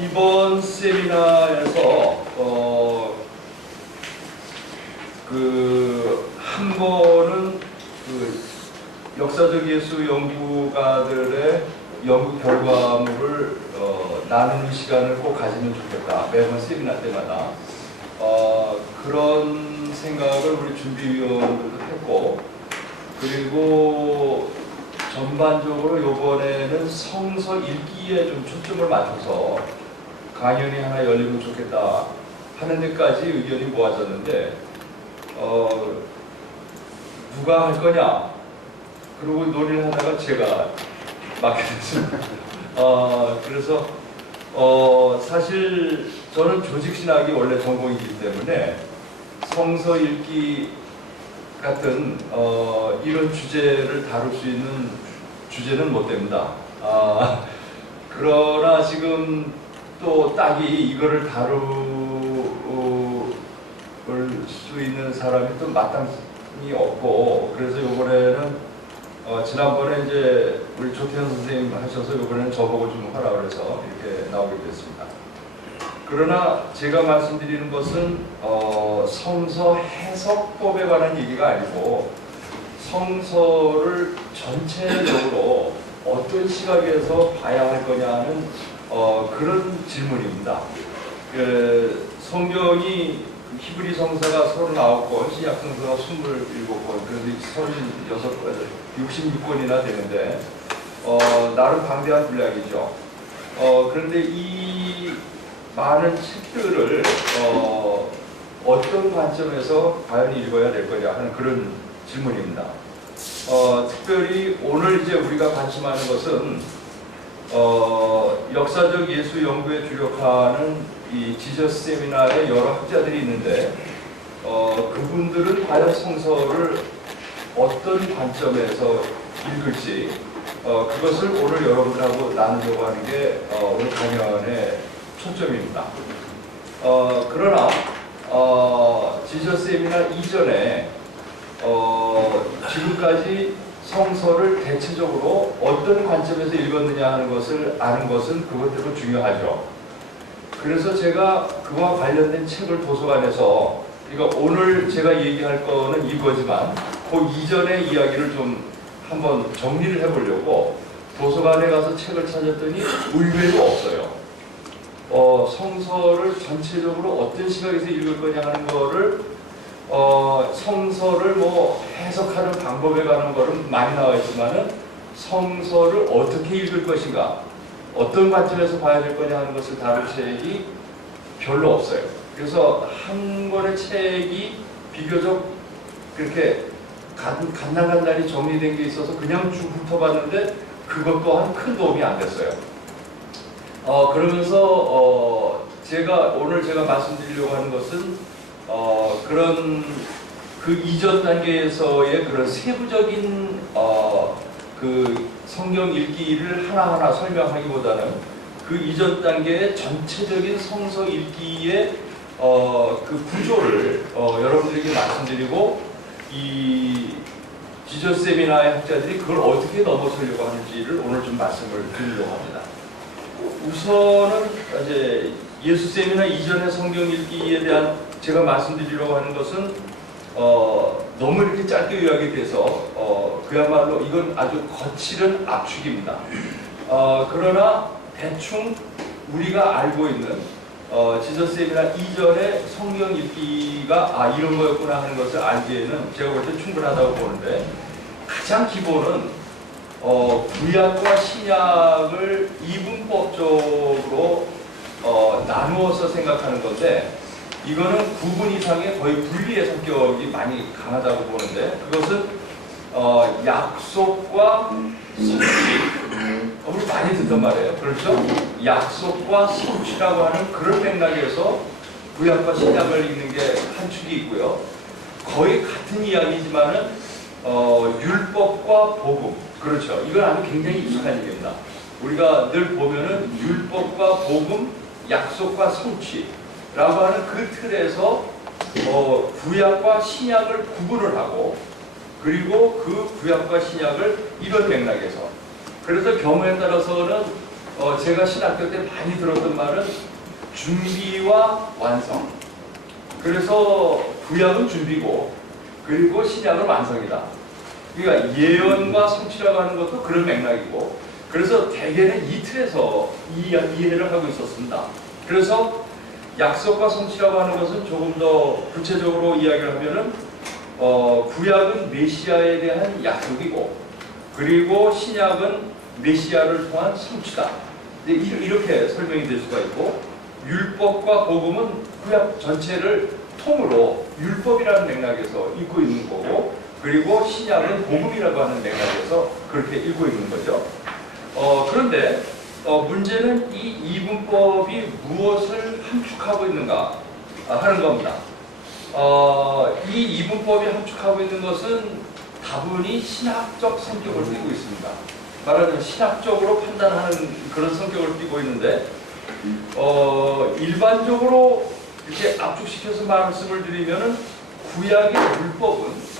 이번 세미나에서 한 번은 역사적 예수 연구가들의 연구 결과물을 나누는 시간을 꼭 가지면 좋겠다. 매번 세미나 때마다 그런 생각을 우리 준비위원들도 했고, 그리고 전반적으로 이번에는 성서 읽기에 좀 초점을 맞춰서 강연이 하나 열리면 좋겠다 하는 데까지 의견이 모아졌는데, 누가 할 거냐? 그리고 논의를 하다가 제가 맡게 됐습니다. 그래서 사실 저는 조직신학이 원래 전공이기 때문에 성서 읽기 같은 이런 주제를 다룰 수 있는 주제는 못 됩니다. 그러나 지금 또 딱히 이거를 다룰 수 있는 사람이 또 마땅히 없고, 그래서 이번에는 지난번에 이제 우리 조태현 선생님 하셔서 이번에는 저보고 좀 하라 그래서 이렇게 나오게 됐습니다. 그러나 제가 말씀드리는 것은 성서 해석법에 관한 얘기가 아니고, 성서를 전체적으로 어떤 시각에서 봐야 할 거냐는 그런 질문입니다. 성경이 히브리 성서가 39권, 신약 성서가 27권, 그런데 66권이나 되는데 나름 방대한 분량이죠. 그런데 이 많은 책들을 어떤 관점에서 과연 읽어야 될 거냐 하는 그런 질문입니다. 특별히 오늘 이제 우리가 관심하는 것은 역사적 예수 연구에 주력하는 이 지저스 세미나에 여러 학자들이 있는데, 그분들은 과연 성서를 어떤 관점에서 읽을지 그것을 오늘 여러분들하고 나누려고 하는 게 오늘 강연의 초점입니다. 그러나 지저스 세미나 이전에 지금까지 성서를 대체적으로 어떤 관점에서 읽었느냐 하는 것을 아는 것은 그것대로 중요하죠. 그래서 제가 그와 관련된 책을 도서관에서, 그러니까 오늘 제가 얘기할 거는 이거지만 그 이전의 이야기를 좀 한번 정리를 해보려고 도서관에 가서 책을 찾았더니 의외로 없어요. 성서를 전체적으로 어떤 시각에서 읽을 거냐 하는 거를 성서를 뭐 해석하는 방법에 관한 거는 많이 나와 있지만은 성서를 어떻게 읽을 것인가, 어떤 관점에서 봐야 될 거냐 하는 것을 다룬 책이 별로 없어요. 그래서 한 권의 책이 비교적 그렇게 간단간단히 정리된 게 있어서 그냥 쭉 훑어봤는데 그것 또한 큰 도움이 안 됐어요. 그러면서 오늘 제가 말씀드리려고 하는 것은 그런 그 이전 단계에서의 그런 세부적인 그 성경 읽기를 하나하나 설명하기보다는 그 이전 단계의 전체적인 성서 읽기의 그 구조를 여러분들에게 말씀드리고, 이 지저스 세미나의 학자들이 그걸 어떻게 넘어서려고 하는지를 오늘 좀 말씀을 드리려고 합니다. 우선은 이제 예수 세미나 이전의 성경 읽기에 대한 제가 말씀드리려고 하는 것은 너무 이렇게 짧게 요약이 돼서 그야말로 이건 아주 거칠은 압축입니다. 그러나 대충 우리가 알고 있는 지저스 세미나 이전의 성경 읽기가 이런 거였구나 하는 것을 알기에는 제가 볼 때 충분하다고 보는데, 가장 기본은 구약과 신약을 이분법적으로 나누어서 생각하는 건데, 이거는 구분 이상의 거의 분리의 성격이 많이 강하다고 보는데, 그것은 약속과 성취, 우리 많이 듣던 말이에요. 그렇죠? 약속과 성취라고 하는 그런 맥락에서 구약과 신약을 읽는 게 한 축이 있고요. 거의 같은 이야기지만은 율법과 복음, 그렇죠? 이건 아주 굉장히 익숙한 얘기입니다. 우리가 늘 보면은 율법과 복음, 약속과 성취라고 하는 그 틀에서 구약과 신약을 구분을 하고, 그리고 그 구약과 신약을 이런 맥락에서, 그래서 경우에 따라서는 제가 신학교 때 많이 들었던 말은 준비와 완성. 그래서 구약은 준비고 그리고 신약은 완성이다. 그러니까 예언과 성취라고 하는 것도 그런 맥락이고, 그래서 대개는 이 틀에서 이해를 하고 있었습니다. 그래서 약속과 성취라고 하는 것은 조금 더 구체적으로 이야기를 하면은 구약은 메시아에 대한 약속이고, 그리고 신약은 메시아를 통한 성취다. 이렇게 설명이 될 수가 있고, 율법과 복음은 구약 전체를 통으로 율법이라는 맥락에서 읽고 있는 거고, 그리고 신약은 복음이라고 하는 맥락에서 그렇게 읽고 있는 거죠. 그런데 문제는 이 이분법이 무엇을 함축하고 있는가 하는 겁니다. 이 이분법이 함축하고 있는 것은 다분히 신학적 성격을 띠고 있습니다. 말하자면 신학적으로 판단하는 그런 성격을 띠고 있는데, 일반적으로 이렇게 압축시켜서 말씀을 드리면은 구약의 율법은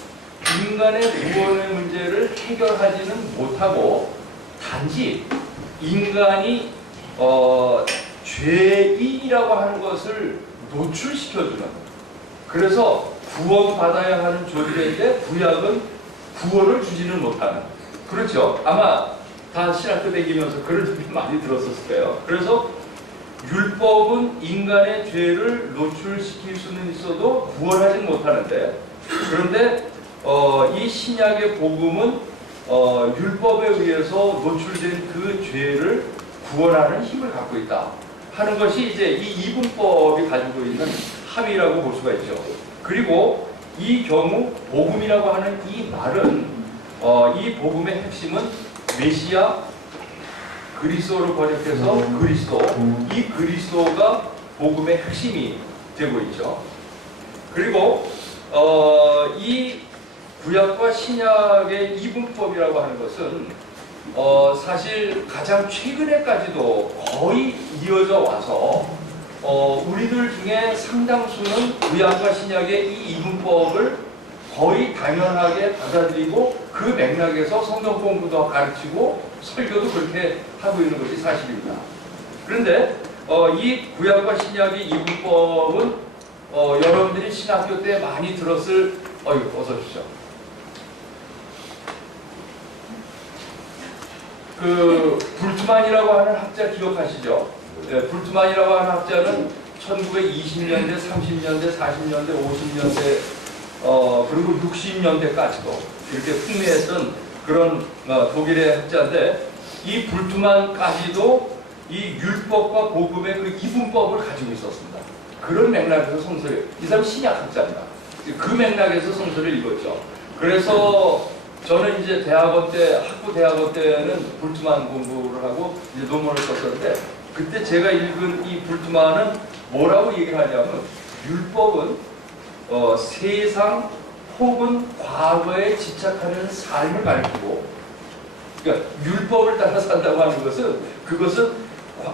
인간의 구원의 문제를 해결하지는 못하고 단지 인간이 죄인이라고 하는 것을 노출시켜주는, 그래서 구원받아야 하는 존재인데 구약은 구원을 주지는 못하는, 그렇죠? 아마 다 신학교 다니면서 그런 얘기 많이 들었었을 거예요. 그래서 율법은 인간의 죄를 노출시킬 수는 있어도 구원하지는 못하는데, 그런데 이 신약의 복음은 율법에 의해서 노출된 그 죄를 구원하는 힘을 갖고 있다 하는 것이 이제 이 이분법이 가지고 있는 함의라고 볼 수가 있죠. 그리고 이 경우 복음이라고 하는 이 말은 이 복음의 핵심은 메시아, 그리스도를 번역해서 그리스도, 이 그리스도가 복음의 핵심이 되고 있죠. 그리고 이 구약과 신약의 이분법이라고 하는 것은 사실 가장 최근에까지도 거의 이어져 와서 우리들 중에 상당수는 구약과 신약의 이 이분법을 거의 당연하게 받아들이고 그 맥락에서 성경 공부도 가르치고 설교도 그렇게 하고 있는 것이 사실입니다. 그런데 이 구약과 신약의 이분법은 여러분들이 신학교 때 많이 들었을 어서 오십시오. 불트만이라고 하는 학자 기억하시죠? 네, 불트만이라고 하는 학자는 1920년대, 30년대, 40년대, 50년대 그리고 60년대까지도 이렇게 풍미했던 그런 독일의 학자인데, 이 불트만까지도 이 율법과 복음의 그 이분법을 가지고 있었습니다. 그런 맥락에서 성서를, 이 사람 신약학자입니다. 그 맥락에서 성서를 읽었죠. 그래서 저는 이제 학부 대학원 때는 불트만 공부를 하고 이제 논문을 썼었는데, 그때 제가 읽은 이 불트만은 뭐라고 얘기를 하냐면, 율법은 세상 혹은 과거에 집착하는 삶을 가리키고, 그러니까 율법을 따라 산다고 하는 것은 그것은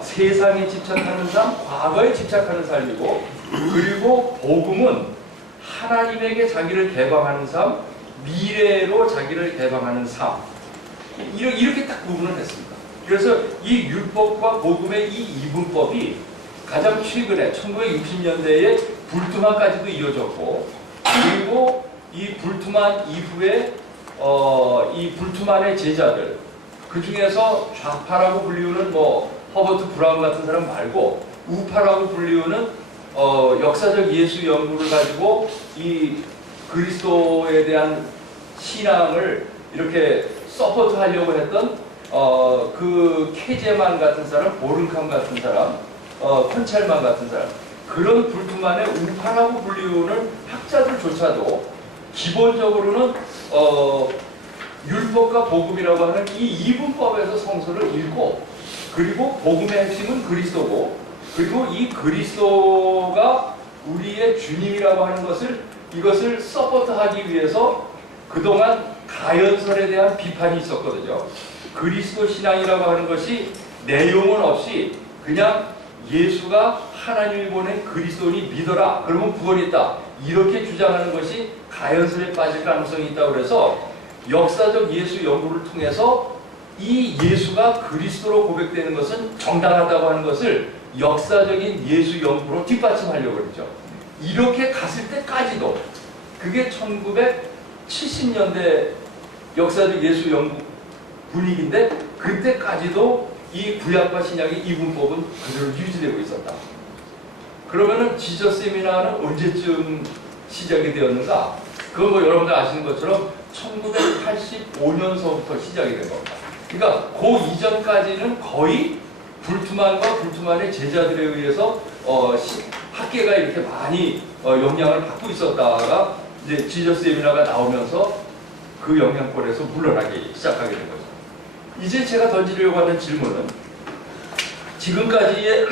세상에 집착하는 삶, 과거에 집착하는 삶이고, 그리고 복음은 하나님에게 자기를 개방하는 삶, 미래로 자기를 개방하는 삶, 이렇게 딱 구분을 했습니다. 그래서 이 율법과 복음의 이 이분법이 가장 최근에 1960년대에 불트만까지도 이어졌고, 그리고 이 불트만 이후에 이 불트만의 제자들, 그 중에서 좌파라고 불리우는 허버트 브라운 같은 사람 말고 우파라고 불리우는 역사적 예수 연구를 가지고 이 그리스도에 대한 신앙을 이렇게 서포트하려고 했던 그 케제만 같은 사람, 보른캄 같은 사람, 콘첼만 같은 사람, 그런 불트만의 우파라고 불리우는 학자들조차도 기본적으로는 율법과 복음이라고 하는 이 이분법에서 성서를 읽고, 그리고 복음의 핵심은 그리스도고, 그리고 이 그리스도가 우리의 주님이라고 하는 이것을 서포트하기 위해서 그동안 가연설에 대한 비판이 있었거든요. 그리스도 신앙이라고 하는 것이 내용은 없이 그냥 예수가 하나님이 보낸 그리스도니 믿어라, 그러면 구원이 있다, 이렇게 주장하는 것이 가연설에 빠질 가능성이 있다고 그래서 역사적 예수 연구를 통해서 이 예수가 그리스도로 고백되는 것은 정당하다고 하는 것을 역사적인 예수 연구로 뒷받침하려고 그러죠. 이렇게 갔을 때까지도 그게 1970년대 역사적 예수 연구 분위기인데 그때까지도 이 구약과 신약의 이분법은 그대로 유지되고 있었다. 그러면은 지저 세미나는 언제쯤 시작이 되었는가? 그건 뭐 여러분들 아시는 것처럼 1985년서부터 시작이 된 겁니다. 그러니까 그 이전까지는 거의 불투만과 불투만의 제자들에 의해서 학계가 이렇게 많이 영향을 받고 있었다가 이제 지저 세미나가 나오면서 그 영향권에서 물러나기 시작하게 된 거죠. 이제 제가 던지려고 하는 질문은 지금까지의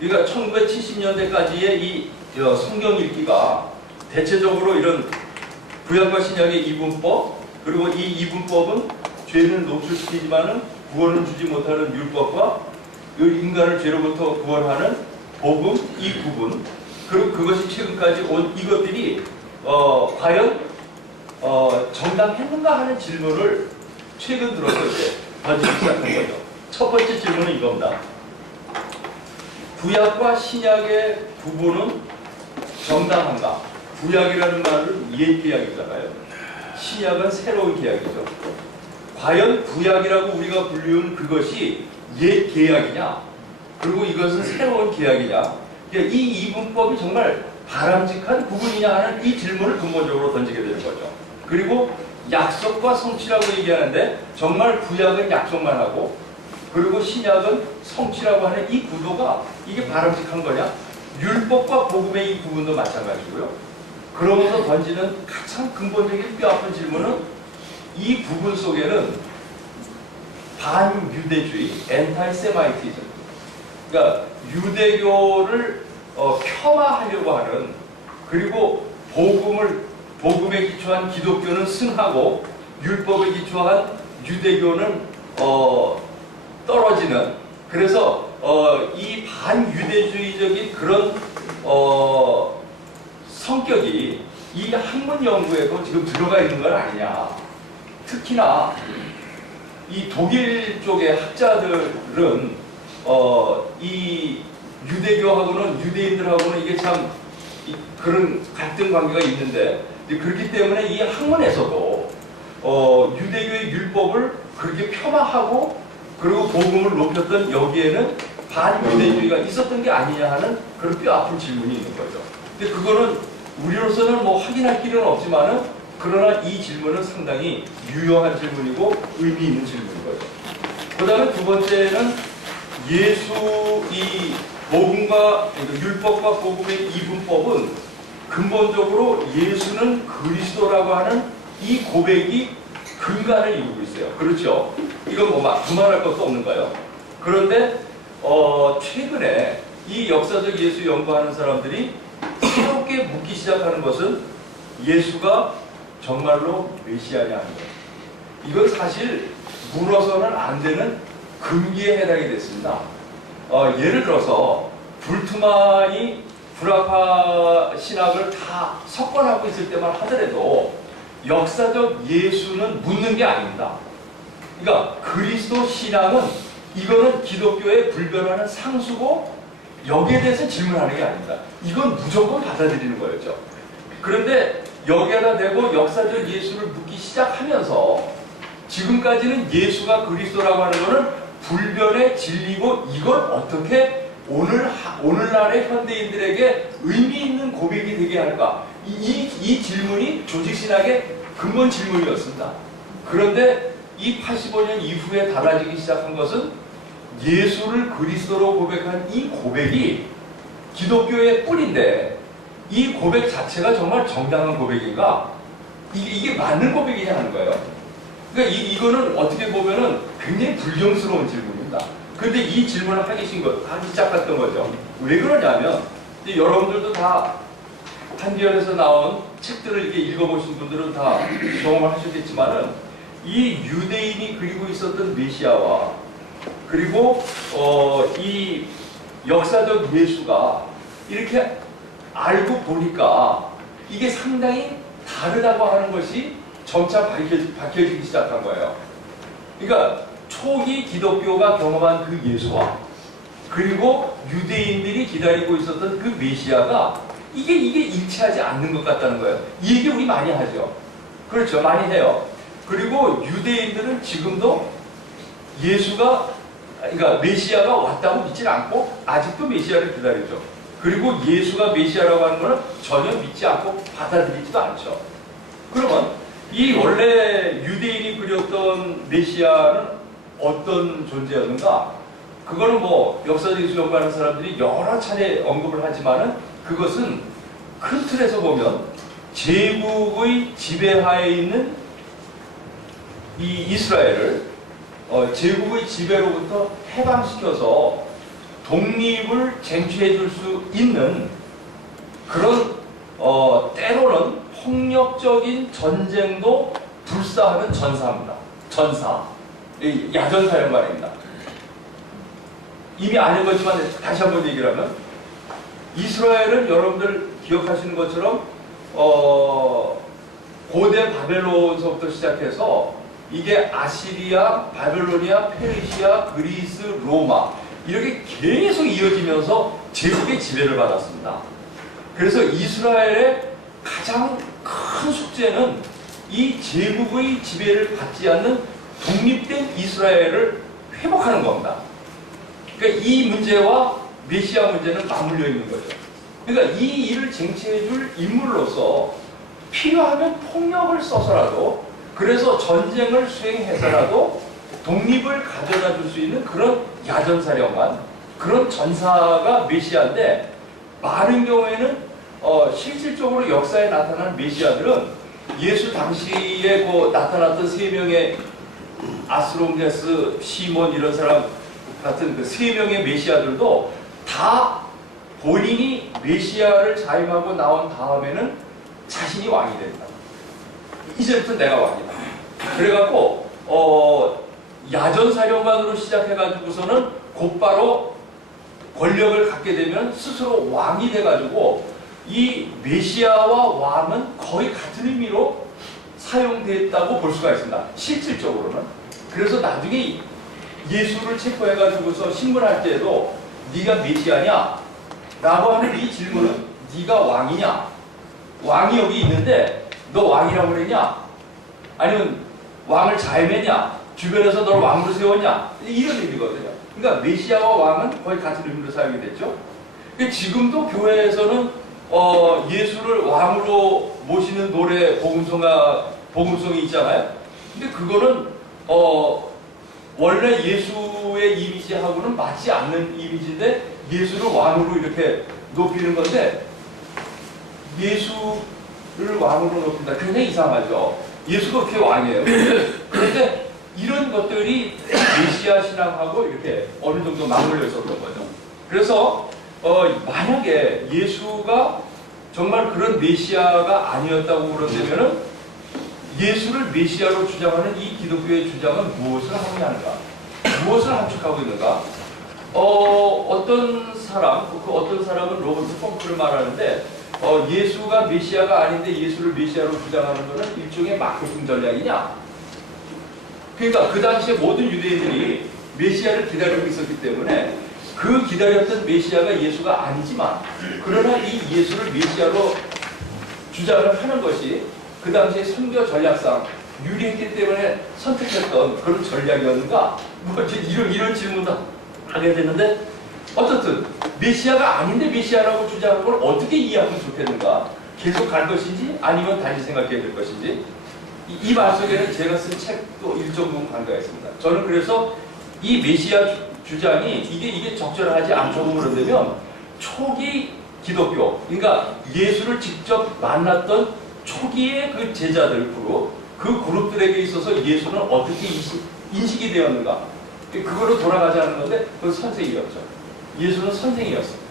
그러니까 1970년대까지의 이 성경 읽기가 대체적으로 이런 구약과 신약의 이분법 그리고 이 이분법은 죄를 노출시키지만은 구원을 주지 못하는 율법과 인간을 죄로부터 구원하는 복음 이 구분 그리고 그것이 최근까지 온 이것들이 과연 정당했는가 하는 질문을 최근 들어서 이제 던지기 시작한 거죠. 첫 번째 질문은 이겁니다. 구약과 신약의 구분은 정당한가? 구약이라는 말은 옛 계약이잖아요. 신약은 새로운 계약이죠. 과연 구약이라고 우리가 불리운 그것이 옛 계약이냐? 그리고 이것은 새로운 계약이냐? 이 이분법이 정말 바람직한 구분이냐 하는 이 질문을 근본적으로 던지게 되는 거죠. 그리고 약속과 성취라고 얘기하는데 정말 구약은 약속만 하고 그리고 신약은 성취라고 하는 이 구도가 이게 바람직한 거냐? 율법과 복음의 이 구분도 마찬가지고요. 그러면서 던지는 가장 근본적인 뼈아픈 질문은 이 부분 속에는 반유대주의, 엔타이세마이티즘, 그러니까 유대교를 폄하하려고 하는 그리고 복음에 기초한 기독교는 승하고 율법에 기초한 유대교는 떨어지는 그래서 이 반유대주의적인 그런 성격이 이 학문 연구에도 지금 들어가 있는 건 아니냐. 특히나 이 독일 쪽의 학자들은 이 유대교하고는 유대인들하고는 이게 참 그런 갈등 관계가 있는데 그렇기 때문에 이 학문에서도 유대교의 율법을 그렇게 폄하하고 그리고 복음을 높였던 여기에는 반유대주의가 있었던 게 아니냐 하는 그런 뼈아픈 질문이 있는 거죠. 근데 그거는 우리로서는 뭐 확인할 길은 없지만은 그러나 이 질문은 상당히 유용한 질문이고 의미 있는 질문인 거죠. 그 다음에 두 번째는 예수 이 복음과 율법과 복음의 이분법은 근본적으로 예수는 그리스도라고 하는 이 고백이 근간을 이루고 있어요. 그렇죠? 이건 뭐 두말할 것도 없는가요? 그런데 최근에 이 역사적 예수 연구하는 사람들이 새롭게 묻기 시작하는 것은 예수가 정말로 메시아냐 하는 거예요. 이건 사실 물어서는 안 되는 금기에 해당이 됐습니다. 예를 들어서 불투만이 불합화 신학을 다 석권하고 있을 때만 하더라도 역사적 예수는 묻는 게 아닙니다. 그러니까 그리스도 신앙은 이거는 기독교에 불변하는 상수고 여기에 대해서 질문하는 게 아닙니다. 이건 무조건 받아들이는 거였죠. 그런데 여기에다 대고 역사적 예수를 묻기 시작하면서 지금까지는 예수가 그리스도라고 하는 것은 불변의 진리고 이걸 어떻게 오늘날의 현대인들에게 의미 있는 고백이 되게 할까? 이 질문이 조직신학의 근본 질문이었습니다. 그런데 이 85년 이후에 달라지기 시작한 것은 예수를 그리스도로 고백한 이 고백이 기독교의 뿌리인데 이 고백 자체가 정말 정당한 고백인가? 이게 맞는 고백이냐 하는 거예요. 그러니까 이거는 어떻게 보면은 굉장히 불경스러운 질문입니다. 그런데 이 질문을 하기 시작했던 거죠. 왜 그러냐면 여러분들도 다 한겨레에서 나온 책들을 이렇게 읽어보신 분들은 다 경험을 하셨겠지만은 이 유대인이 그리고 있었던 메시아와 그리고 이 역사적 예수가 이렇게 알고 보니까 이게 상당히 다르다고 하는 것이 점차 밝혀지기 시작한 거예요. 그러니까 초기 기독교가 경험한 그 예수와 그리고 유대인들이 기다리고 있었던 그 메시아가 이게 일치하지 않는 것 같다는 거예요. 이 얘기 우리 많이 하죠. 그렇죠. 많이 해요. 그리고 유대인들은 지금도 그러니까 메시아가 왔다고 믿지 않고 아직도 메시아를 기다리죠. 그리고 예수가 메시아라고 하는 것은 전혀 믿지 않고 받아들이지도 않죠. 그러면 이 원래 유대인이 그렸던 메시아는 어떤 존재였는가? 그거는 뭐 역사적인 연구하는 사람들이 여러 차례 언급을 하지만은 그것은 큰 틀에서 보면 제국의 지배하에 있는 이 이스라엘을 제국의 지배로부터 해방시켜서 독립을 쟁취해 줄 수 있는 그런 때로는 폭력적인 전쟁도 불사하는 전사입니다. 전사. 야전사령관입니다. 이미 아는 거지만 다시 한번 얘기를 하면 이스라엘은 여러분들 기억하시는 것처럼 고대 바벨론서부터 시작해서 이게 아시리아, 바벨로니아, 페르시아, 그리스, 로마 이렇게 계속 이어지면서 제국의 지배를 받았습니다. 그래서 이스라엘의 가장 큰 숙제는 이 제국의 지배를 받지 않는 독립된 이스라엘을 회복하는 겁니다. 그러니까 이 문제와 메시아 문제는 맞물려 있는 거죠. 그러니까 이 일을 쟁취해 줄 인물로서 필요하면 폭력을 써서라도 그래서 전쟁을 수행해서라도 독립을 가져다 줄 수 있는 그런 야전사령관, 그런 전사가 메시아인데 많은 경우에는 실질적으로 역사에 나타난 메시아들은 예수 당시에 나타났던 세 명의 아스롱데스, 시몬 이런 사람 같은 그 세 명의 메시아들도 다 본인이 메시아를 자임하고 나온 다음에는 자신이 왕이 된다. 이제부터 내가 왕이다. 그래갖고 야전사령관으로 시작해가지고서는 곧바로 권력을 갖게 되면 스스로 왕이 돼가지고 이 메시아와 왕은 거의 같은 의미로 사용됐다고 볼 수가 있습니다. 실질적으로는. 그래서 나중에 예수를 체포해가지고서 신문할 때에도 네가 메시아냐? 라고 하는 이 질문은 네가 왕이냐? 왕이 여기 있는데 너 왕이라고 그랬냐? 아니면 왕을 자임했냐? 주변에서 너를 왕으로 세웠냐? 이런 의미거든요. 그러니까 메시아와 왕은 거의 같은 의미로 사용이 됐죠. 지금도 교회에서는 예수를 왕으로 모시는 노래 복음송이 있잖아요. 근데 그거는 원래 예수의 이미지하고는 맞지 않는 이미지인데 예수를 왕으로 이렇게 높이는 건데 예수를 왕으로 높인다. 굉장히 이상하죠. 예수가 어떻게 왕이에요? 그런데 이런 것들이 메시아 신앙하고 이렇게 어느 정도 맞물려 있었던 거죠. 그래서 만약에 예수가 정말 그런 메시아가 아니었다고 그런다면은 예수를 메시아로 주장하는 이 기독교의 주장은 무엇을 항의하는가? 무엇을 함축하고 있는가? 어떤 사람은 로버트 펑크를 말하는데 예수가 메시아가 아닌데 예수를 메시아로 주장하는 것은 일종의 마케팅 전략이냐? 그러니까 그 당시에 모든 유대인들이 메시아를 기다리고 있었기 때문에 그 기다렸던 메시아가 예수가 아니지만 그러나 이 예수를 메시아로 주장을 하는 것이 그 당시에 선교 전략상 유리했기 때문에 선택했던 그런 전략이었는가? 뭐 이런 질문도 하게 되는데 어쨌든 메시아가 아닌데 메시아라고 주장하는 걸 어떻게 이해하면 좋겠는가? 계속 갈 것인지 아니면 다시 생각해야 될 것인지 이 말 속에는 제가 쓴 책도 일정 부분 관계가 있습니다. 저는 그래서 이 메시아 주장이 이게 적절하지 않다고 그런다면 초기 기독교, 그러니까 예수를 직접 만났던 초기의 그 제자들 그 그룹들에게 있어서 예수는 어떻게 인식이 되었는가? 그거로 돌아가자는 건데 그건 선생이었죠. 예수는 선생이었습니다.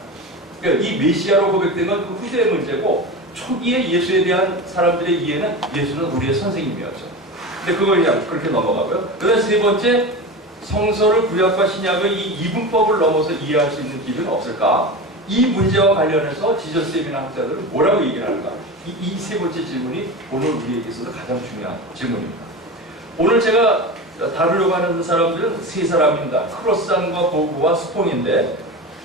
그러니까 이 메시아로 고백된 건 그 후대의 문제고 초기에 예수에 대한 사람들의 이해는 예수는 우리의 선생님이었죠. 근데 그걸 그냥 그렇게 넘어가고요. 그다음 세 번째, 성서를 구약과 신약의 이 이분법을 넘어서 이해할 수 있는 길은 없을까? 이 문제와 관련해서 지저스쌤이나 학자들은 뭐라고 얘기를 하는가? 이 세 번째 질문이 오늘 우리에게 있어서 가장 중요한 질문입니다. 오늘 제가 다루려고 하는 사람들은 세 사람입니다. 크로스안과 보그와 스퐁인데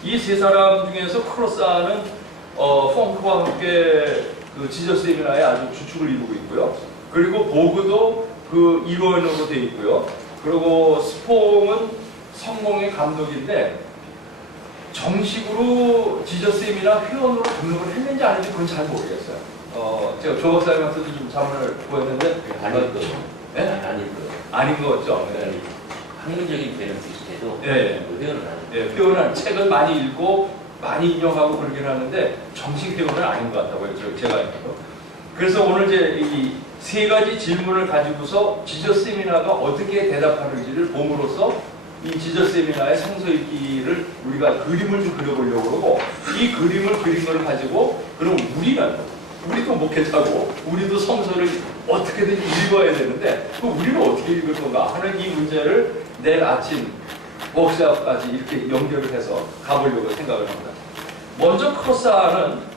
이 세 사람 중에서 크로스안은 펑크와 함께 그 지저스 세미나의 아주 주축을 이루고 있고요. 그리고 보그도 그 일원으로 되어 있고요. 그리고 스퐁은 성공의 감독인데 정식으로 지저스 세미나 회원으로 등록을 했는지 아닌지 그건 잘 모르겠어요. 제가 조 박사님한테도 좀 자문을 구했는데 아닐 거. 네? 아닐 거. 아닌 것 같죠? 네. 학문적인 배는 비슷해도 예. 회원은 아니에요. 예, 회원은 책을 많이 읽고 많이 인용하고 그러긴 하는데 정식 회원은 아닌 것 같다고요. 제가 알기로. 그래서 오늘 이제 이 세 가지 질문을 가지고서 지저스 세미나가 어떻게 대답하는지를 봄으로써 이 지저스 세미나의 성서 읽기를 우리가 그림을 좀 그려보려고 그러고 이 그림을 그린 걸 가지고 그럼 우리도 목회자고 우리도 성서를 어떻게든 읽어야 되는데 우리는 어떻게 읽을 건가 하는 이 문제를 내일 아침 워크숍까지 이렇게 연결을 해서 가보려고 생각을 합니다. 먼저 크로스안은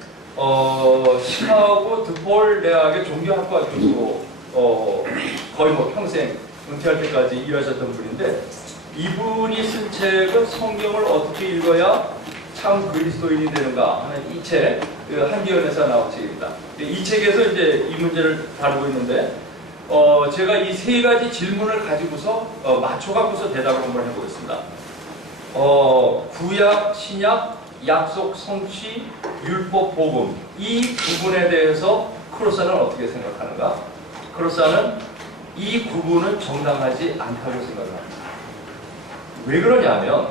시카고 드폴 대학의 종교학과 교수로 거의 뭐 평생 은퇴할 때까지 일하셨던 분인데 이분이 쓴 책은 성경을 어떻게 읽어야 참 그리스도인이 되는가 하는 이 책, 한기현에서 나온 책입니다. 이 책에서 이제 이 문제를 다루고 있는데 제가 이 세 가지 질문을 가지고서 맞춰갖고서 대답을 한번 해보겠습니다. 구약, 신약, 약속, 성취, 율법, 복음 이 부분에 대해서 크로스안은 어떻게 생각하는가? 크로스안은 이 구분은 정당하지 않다고 생각을 합니다. 왜 그러냐면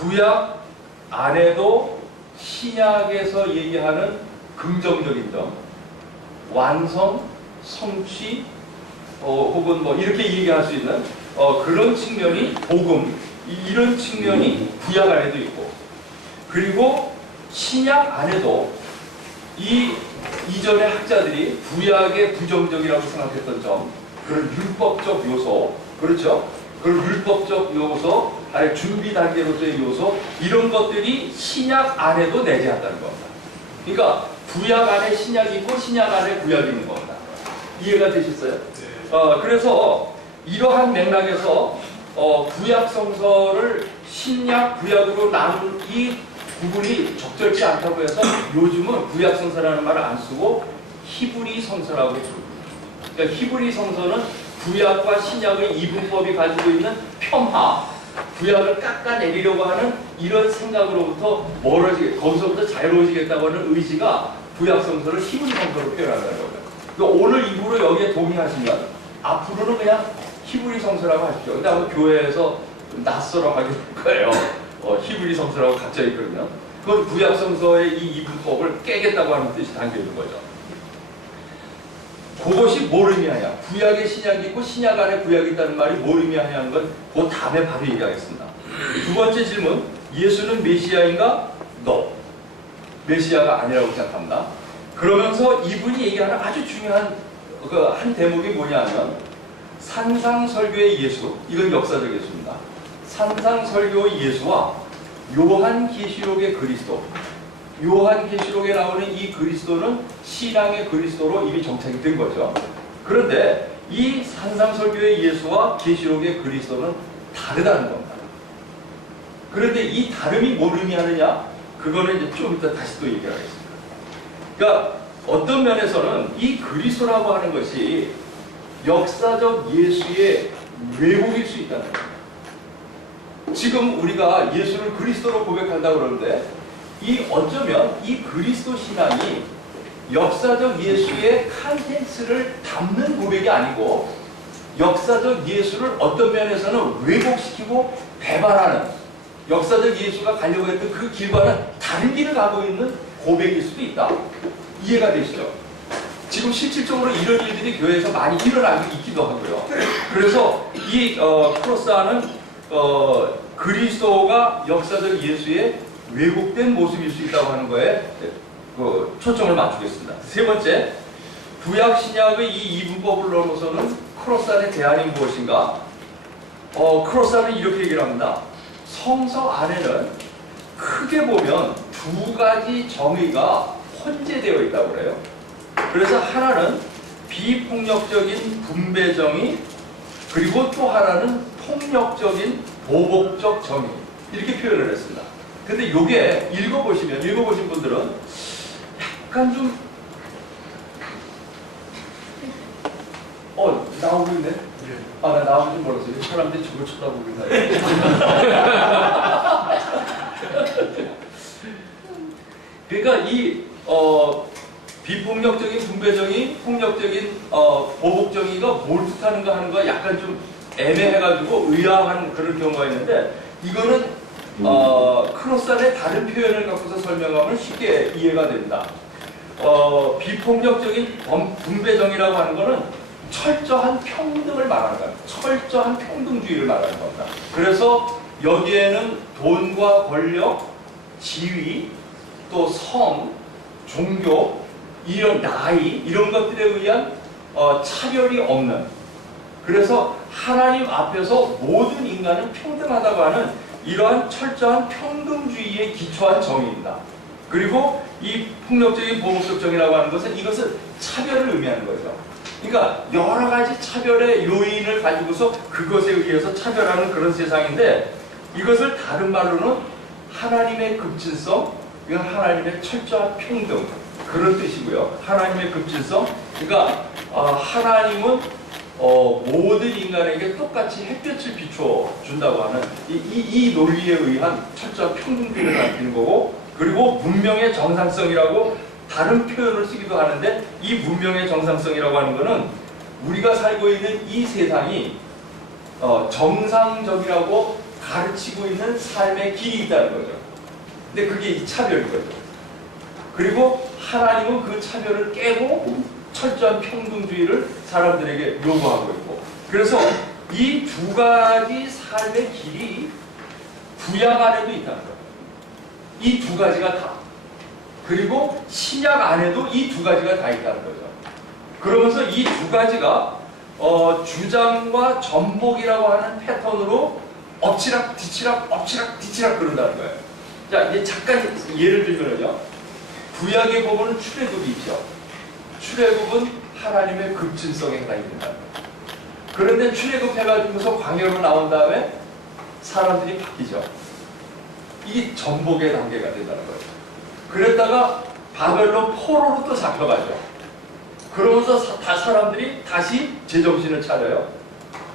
구약 안에도 신약에서 얘기하는 긍정적인 점, 완성, 성취, 혹은 뭐 이렇게 얘기할 수 있는 그런 측면이 복음, 이런 측면이 구약 안에도 있고, 그리고 신약 안에도 이전의 학자들이 구약의 부정적이라고 생각했던 점, 그런 율법적 요소, 그렇죠? 그런 율법적 요소, 아니 준비 단계로서의 요소, 이런 것들이 신약 안에도 내재한다는 겁니다. 그러니까 구약 안에 신약이 있고 신약 안에 구약이 있는 겁니다. 이해가 되셨어요? 그래서 이러한 맥락에서 구약 성서를 신약, 구약으로 나눈 이 구분이 적절치 않다고 해서 요즘은 구약 성서라는 말을 안 쓰고 히브리 성서라고 부릅니다. 그러니까 히브리 성서는 구약과 신약의 이분법이 가지고 있는 폄하, 구약을 깎아내리려고 하는 이런 생각으로부터 거기서부터 자유로워지겠다고 하는 의지가 구약 성서를 히브리 성서로 표현한다는 거예요. 그러니까 오늘 이후로 여기에 동의하시면 앞으로는 그냥 히브리 성서라고 하십시오. 근데 아마 교회에서 낯설어 하게 될 거예요. 히브리 성서라고 갑자기 그러면 그건 구약 성서의 이 이분법을 깨겠다고 하는 뜻이 담겨 있는 거죠. 그것이 뭘 의미하냐? 구약에 신약이 있고 신약 안에 구약이 있다는 말이 뭘 의미하냐는 건 그 다음에 바로 얘기하겠습니다. 두 번째 질문, 예수는 메시아인가? No. 메시아가 아니라고 생각합니다. 그러면서 이분이 얘기하는 아주 중요한 한 대목이 뭐냐면 산상설교의 예수, 이건 역사적 예수입니다. 산상설교의 예수와 요한계시록의 그리스도, 요한계시록에 나오는 이 그리스도는 신앙의 그리스도로 이미 정착이 된 거죠. 그런데 이 산상설교의 예수와 계시록의 그리스도는 다르다는 겁니다. 그런데 이 다름이 뭘 의미하느냐? 그거는 이제 좀 이따 다시 또 얘기하겠습니다. 그러니까 어떤 면에서는 이 그리스도라고 하는 것이 역사적 예수의 왜곡일 수 있다는 겁니다. 지금 우리가 예수를 그리스도로 고백한다고 그러는데 어쩌면 이 그리스도 신앙이 역사적 예수의 컨텐츠를 담는 고백이 아니고 역사적 예수를 어떤 면에서는 왜곡시키고 배반하는, 역사적 예수가 가려고 했던 그 길과는 다른 길을 가고 있는 고백일 수도 있다. 이해가 되시죠? 지금 실질적으로 이런 일들이 교회에서 많이 일어나고 있기도 하고요. 그래서 이 크로스안은 그리스도가 역사적 예수의 왜곡된 모습일 수 있다고 하는 거에 초점을 맞추겠습니다. 세 번째, 구약 신약의 이 이분법을 넘어서는 크로스안의 대안이 무엇인가? 크로스안은 이렇게 얘기를 합니다. 성서 안에는 크게 보면 두 가지 정의가 혼재되어 있다고 그래요. 그래서 하나는 비폭력적인 분배 정의, 그리고 또 하나는 폭력적인 보복적 정의. 이렇게 표현을 했습니다. 근데 요게 읽어보신 분들은 약간 좀 나오고 있네? 나 나오기 좀 멀었어요. 사람들이 저걸 쳐다보고 있나요? 그러니까 이 비폭력적인 분배정의, 폭력적인 보복정의가 뭘 뜻하는가 하는 거 약간 좀 애매해가지고 의아한 그런 경우가 있는데, 이거는 크로산의 다른 표현을 갖고서 설명하면 쉽게 이해가 됩니다. 비폭력적인 분배정의라고 하는 거는 철저한 평등을 말하는 겁니다. 철저한 평등주의를 말하는 겁니다. 그래서 여기에는 돈과 권력, 지위, 또 성, 종교, 이런 나이, 이런 것들에 의한 차별이 없는, 그래서 하나님 앞에서 모든 인간은 평등하다고 하는 이러한 철저한 평등주의에 기초한 정의입니다. 그리고 이 폭력적인 보복적 정의라고 하는 것은 이것은 차별을 의미하는 거죠. 그러니까 여러 가지 차별의 요인을 가지고서 그것에 의해서 차별하는 그런 세상인데, 이것을 다른 말로는 하나님의 급진성, 이건 하나님의 철저한 평등, 그런 뜻이고요. 하나님의 급진성, 그러니까 하나님은 모든 인간에게 똑같이 햇볕을 비춰준다고 하는 이 논리에 의한 철저한 평등주의를 가리키는 거고, 그리고 문명의 정상성이라고 다른 표현을 쓰기도 하는데, 이 문명의 정상성이라고 하는 것은 우리가 살고 있는 이 세상이 정상적이라고 가르치고 있는 삶의 길이 있다는 거죠. 근데 그게 이 차별인 거죠. 그리고 하나님은 그 차별을 깨고 철저한 평등주의를 사람들에게 요구하고 있고, 그래서 이 두 가지 삶의 길이 구약 안에도 있다는 거예요. 이 두 가지가 다. 그리고 신약 안에도 이 두 가지가 다 있다는 거죠. 그러면서 이 두 가지가 주장과 전복이라고 하는 패턴으로 엎치락 뒤치락 엎치락 뒤치락 그런다는 거예요. 자, 이제 잠깐 예를 들면요, 구약에 보면 출애굽이 있죠. 출애굽은 하나님의 급진성에 해당이 된다는 거예요. 그런데 출애굽해가지고서 광야로 나온 다음에 사람들이 바뀌죠. 이게 전복의 단계가 된다는 거예요. 그랬다가 바벨론 포로로 또 잡혀가죠. 그러면서 사람들이 다시 제정신을 차려요.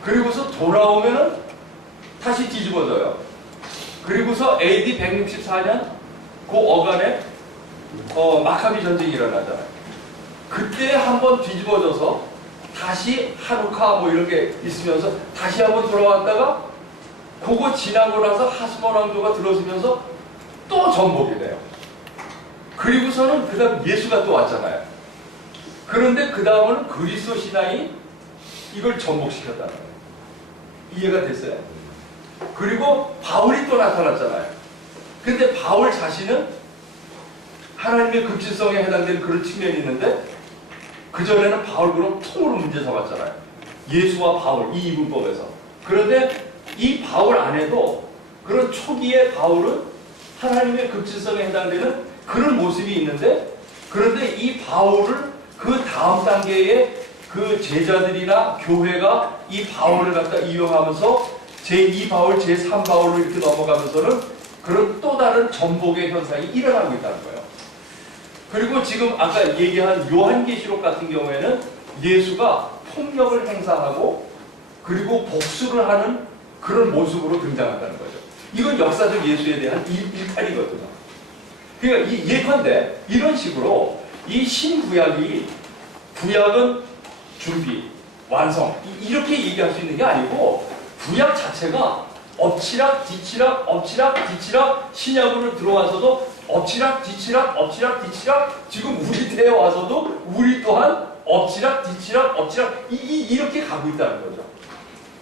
그리고서 돌아오면은 다시 뒤집어져요. 그리고서 AD 164년 그 어간에 마카비 전쟁이 일어나잖아요. 그때 한번 뒤집어져서 다시 하누카 뭐 이런 게 있으면서 다시 한번 돌아왔다가 그거 지나고 나서 하스몬 왕조가 들어서면서 또 전복이 돼요. 그리고서는 그 다음 예수가 또 왔잖아요. 그런데 그 다음은 그리스도 신앙이 이걸 전복시켰다는 거예요. 이해가 됐어요? 그리고 바울이 또 나타났잖아요. 근데 바울 자신은 하나님의 급진성에 해당되는 그런 측면이 있는데, 그전에는 바울 그럼 통으로 문제 삼았잖아요. 예수와 바울, 이 이분법에서. 그런데 이 바울 안에도 그런 초기의 바울은 하나님의 급진성에 해당되는 그런 모습이 있는데, 그런데 이 바울을 그 다음 단계의 그 제자들이나 교회가 이 바울을 갖다 이용하면서 제2 바울, 제3 바울로 이렇게 넘어가면서는 그런 또 다른 전복의 현상이 일어나고 있다는 거예요. 그리고 지금 아까 얘기한 요한계시록 같은 경우에는 예수가 폭력을 행사하고 그리고 복수를 하는 그런 모습으로 등장한다는 거죠. 이건 역사적 예수에 대한 일탈이거든요. 그러니까 예컨대 이런 식으로 이 신구약이, 구약은 준비, 완성, 이렇게 얘기할 수 있는 게 아니고, 구약 자체가 엎치락 뒤치락 엎치락 뒤치락, 신약으로 들어와서도 엎치락 뒤치락 엎치락 뒤치락, 지금 우리 때에 와서도 우리 또한 엎치락 뒤치락 엎치락 이렇게 가고 있다는 거죠.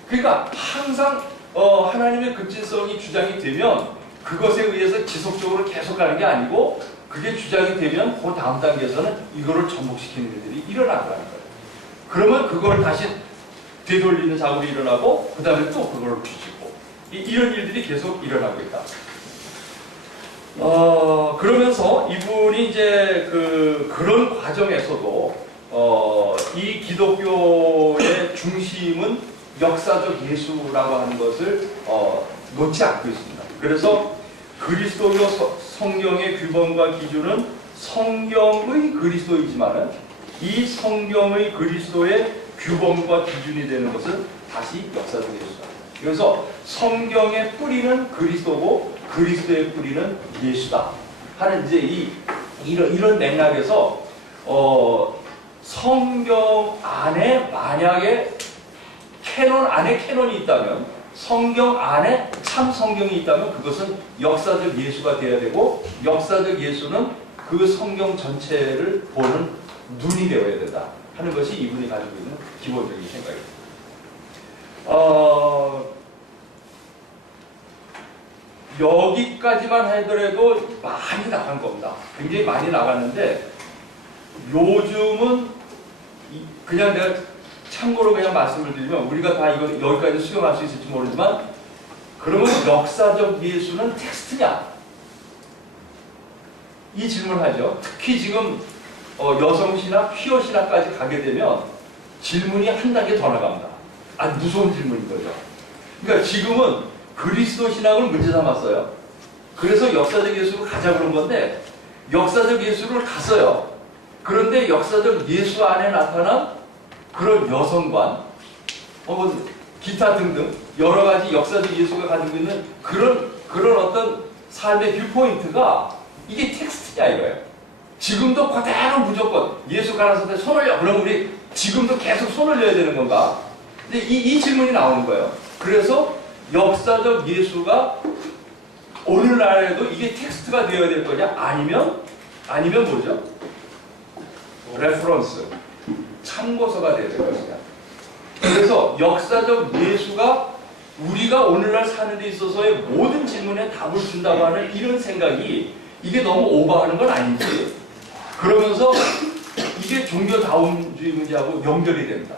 그러니까 항상 하나님의 급진성이 주장이 되면 그것에 의해서 지속적으로 계속 가는 게 아니고, 그게 주장이 되면 그 다음 단계에서는 이거를 전복시키는 일들이 일어난다는 거예요. 그러면 그걸 다시 되돌리는 작업이 일어나고, 그 다음에 또 그걸 뒤집고, 이런 일들이 계속 일어나고 있다. 그러면서 이분이 이제 그런 과정에서도 이 기독교의 중심은 역사적 예수라고 하는 것을 놓지 않고 있습니다. 그래서 그리스도교 성경의 규범과 기준은 성경의 그리스도이지만은 이 성경의 그리스도의 규범과 기준이 되는 것은 다시 역사적 예수다. 그래서 성경의 뿌리는 그리스도고 그리스도의 뿌리는 예수다 하는 이제 이런 맥락에서 성경 안에 만약에 캐논 안에 캐논이 있다면, 성경 안에 참 성경이 있다면 그것은 역사적 예수가 되어야 되고, 역사적 예수는 그 성경 전체를 보는 눈이 되어야 된다 하는 것이 이분이 가지고 있는 기본적인 생각입니다. 여기까지만 하더라도 많이 나간 겁니다. 굉장히 많이 나갔는데, 요즘은 그냥 내가 참고로 그냥 말씀을 드리면, 우리가 다 이거 여기까지 수용할 수 있을지 모르지만, 그러면 역사적 예수는 텍스트냐? 이 질문하죠. 특히 지금 여성신학, 퀴어신학까지 가게 되면 질문이 한 단계 더 나갑니다. 아주 무서운 질문인 거죠. 그러니까 지금은 그리스도 신학을 문제 삼았어요. 그래서 역사적 예수로 가자 그런 건데, 역사적 예수를 갔어요. 그런데 역사적 예수 안에 나타난 그런 여성관, 기타 등등 여러 가지 역사적 예수가 가지고 있는 그런 어떤 삶의 뷰포인트가 이게 텍스트냐 이거예요. 지금도 그대로 무조건 예수 가라사대 손 올려. 그럼 우리 지금도 계속 손 올려야 되는 건가? 근데 이 질문이 나오는 거예요. 그래서 역사적 예수가 오늘날에도 이게 텍스트가 되어야 될 거냐? 아니면 뭐죠? 레퍼런스, 참고서가 되어야 될 것이냐. 그래서 역사적 예수가 우리가 오늘날 사는 데 있어서의 모든 질문에 답을 준다고 하는 이런 생각이, 이게 너무 오버하는 건 아닌지, 그러면서 이게 종교다움주의 문제하고 연결이 됩니다.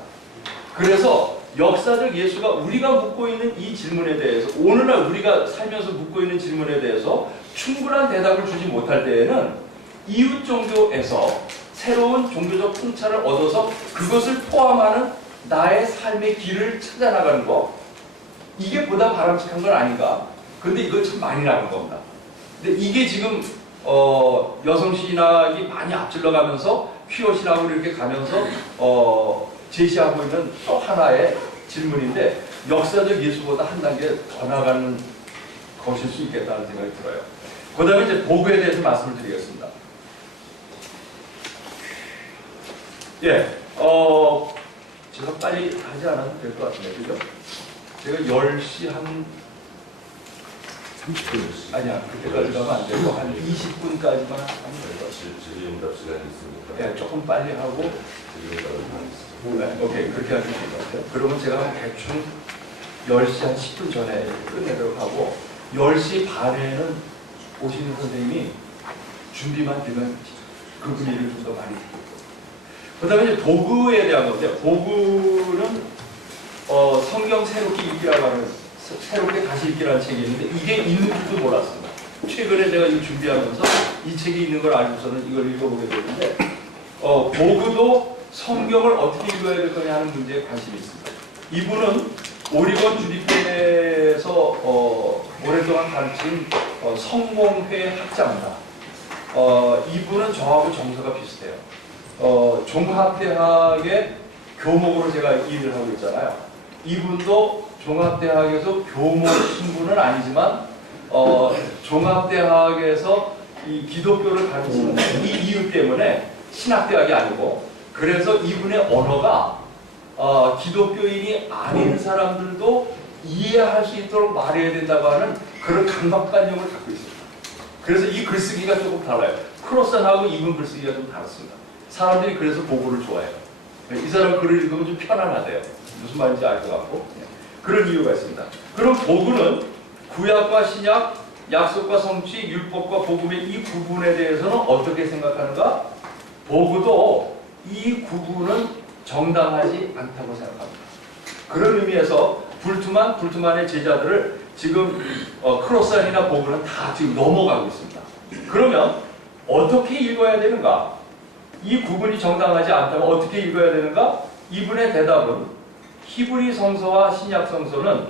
그래서 역사적 예수가 우리가 묻고 있는 이 질문에 대해서, 오늘날 우리가 살면서 묻고 있는 질문에 대해서 충분한 대답을 주지 못할 때에는 이웃 종교에서 새로운 종교적 통찰을 얻어서 그것을 포함하는 나의 삶의 길을 찾아나가는 거, 이게 보다 바람직한 건 아닌가. 근데 이거 참 많이 나간 겁니다. 근데 이게 지금 여성신학이 많이 앞질러 가면서 퀴어신학으로 이렇게 가면서 제시하고 있는 또 하나의 질문인데, 역사적 예수보다 한 단계 더 나가는 것일 수 있겠다는 생각이 들어요. 그 다음에 이제 복음에 대해서 말씀을 드리겠습니다. 예, 제가 빨리 하지 않아도 될 것 같은데, 그죠? 제가 10시 한 30분. 아니야, 그때까지 가면 안 되고 한 20분까지만 하면 될 것 같아요. 질의응답 시간이 있습니까? 예, 조금 빨리 하고. 질의응답을 하겠습니다. 네, 오케이, 그렇게 하시면 될 것 같아요. 그러면 제가 대충 10시 한 10분 전에 끝내도록 하고, 10시 반에는 오시는 선생님이 준비만 되면 그분 얘기를 좀 더 많이 듣고. 그 다음에 이제 도구에 대한 건데, 도구는 성경 새롭게 읽기라고 하는, 새롭게 다시 읽기라는 책이 있는데, 이게 있는 줄도 몰랐습니다. 최근에 제가 이거 준비하면서 이 책이 있는 걸 알고서는 이걸 읽어보게 됐는데, 도구도 성경을 어떻게 읽어야 될 거냐 하는 문제에 관심이 있습니다. 이분은 오리건 주립대에서 오랫동안 가르친 성공회 학자입니다. 이분은 저하고 정서가 비슷해요. 종합대학의 교목으로 제가 일을 하고 있잖아요. 이분도 종합대학에서 교목 신분은 아니지만 종합대학에서 이 기독교를 가르치는 이 이유 때문에 신학대학이 아니고, 그래서 이분의 언어가 기독교인이 아닌 사람들도 이해할 수 있도록 말해야 된다고 하는 그런 강박관념을 갖고 있습니다. 그래서 이 글쓰기가 조금 달라요. 크로선하고 이분 글쓰기가 좀 다릅니다. 사람들이 그래서 보고를 좋아해요. 이 사람 글을 읽으면 좀 편안하대요. 무슨 말인지 알 것 같고. 그런 이유가 있습니다. 그럼 복음은 구약과 신약, 약속과 성취, 율법과 복음의 이 구분에 대해서는 어떻게 생각하는가? 복음도 이 구분은 정당하지 않다고 생각합니다. 그런 의미에서 불트만의 제자들을 지금 크로스안이나 복음은 다 지금 넘어가고 있습니다. 그러면 어떻게 읽어야 되는가? 이 구분이 정당하지 않다면 어떻게 읽어야 되는가? 이분의 대답은 히브리 성서와 신약 성서는